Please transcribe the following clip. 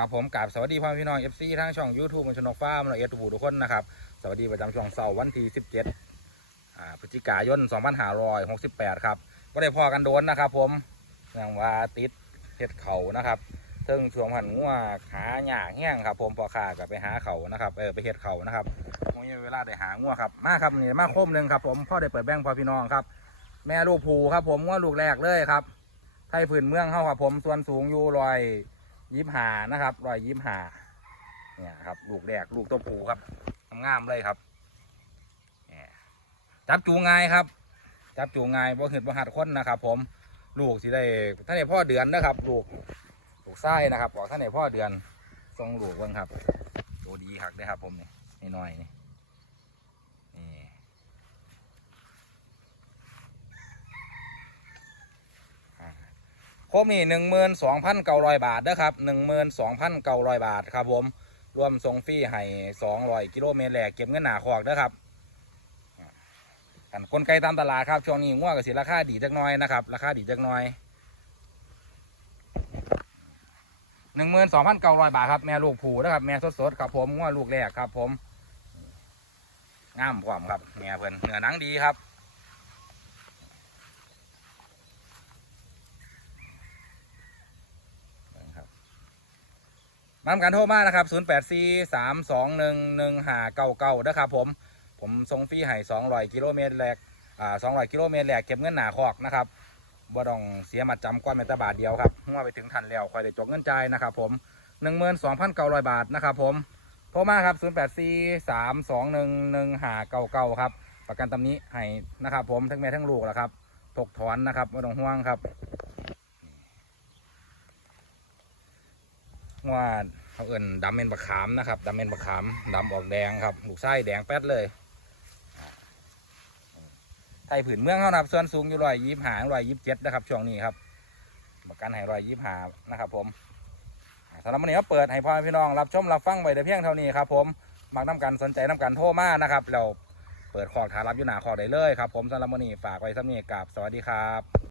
ครับผมกราบสวัสดีพ่อพี่น้องเอฟซีทั้งช่องยูทูบมันชนกฟ้ามันเอสบูทุกคนนะครับ สวัสดีประจำช่วงเสาร์วันที่17อ่าพฤศจิกายน2568ครับก็ได้พอกันโดนนะครับ ผมอย่างว่าติดเห็ดเขานะครับเทิงช่วงหันงัวหาหญ้าแห้งครับ ผมพอขากับไปหาเขานะครับเออไปเห็ดเขานะครับคงมีเวลาได้หางัวครับมาครับนี่มาคมหนึ่งครับ ผมพ่อได้เปิดแบงค์พ่อพี่น้องครับ แม่ลูกผูครับ ผมงัวลูกแรกเลยครับไทยผืนเมืองเข้าครับผมส่วนสูงอยู่รอย ยิบหานะครับรอยยิบหาเนี่ยครับ ลูกแรกลูกตัวผูครับงามเลยครับจับจูงง่ายครับ จับจูงง่ายบ่เห็นบ่หัดคนนะครับ ผมลูกสิได้ท่านในพ่อเดือนนะครับ ลูกลูกไส้นะครับบอกท่านในพ่อเดือนทรงลูกเบ้างครับ ตัวดีหักได้ครับ ผมนี่นี่น้อยนี่ ครบนี่หนึ่งหมื่นสองพันเก้าร้อยบาทนะครับหนึ่งหมื่นสองพันเก้าร้อยบาทครับผมรวมส่งฟรีให้สองร้อยกิโลเมตรแหลกเก็บเงินหนาคอกนะครับกันคนไกลตามตลาดครับช่วงนี้ง่วกับสิราคาดีจักหน้อยนะครับราคาดีจักหน้อยหนึ่งหมื่นสองพันเก้าร้อยบาทครับแม่ลูกผูนะครับแม่สดๆครับผมง่วลูกแรกครับผมงามพร้อมครับแม่เพิ่นเนื้อหนังดีครับ นำการโทรมานะครับ 0 8 4 3 2 1 1 5 9 9นะครับผม ผมส่งฟรีให้200กิโลเมตรแรก อ่า200กิโลเมตรแรกเก็บเงินหนาคอกนะครับบ่ต้องเสียมัดจำก้อนแมตาบาทเดียวครับเมื่อไปถึงทันแล้วคอยได้จกเงินจ่ายนะครับผม 12,900 บาทนะครับผม โทรมาครับ 0 8 4 3 2 1 1 5 9 9 ครับ ประกันตำนี้ให้นะครับผมทั้งแม่ทั้งลูกแหละครับ ถกถอนนะครับไม่ต้องห่วงครับ ว่าเขาเอิ่นดำเป็นบะขามนะครับดำเป็นบะขามดำออกแดงครับลูกไส้แดงแป๊ดเลยไทยผืนเมืองเขานะครับส่วนสูงอยู่ร้อยยี่สิบห้าร้อยยี่สิบเจ็ดนะครับช่วงนี้ครับประกันให้ร้อยยี่สิบห้านะครับผมสำหรับวันนี้ก็เปิดให้พ่อแม่พี่น้องรับชมรับฟังไปแต่เพียงเท่านี้ครับผมมักน้ำกันสนใจน้ำกันโทรมานะครับ เราเปิดขอกฐานรับอยู่หนาขอกได้เลยครับผมสำหรับวันนี้ฝากไว้สำนีกับสวัสดีครับ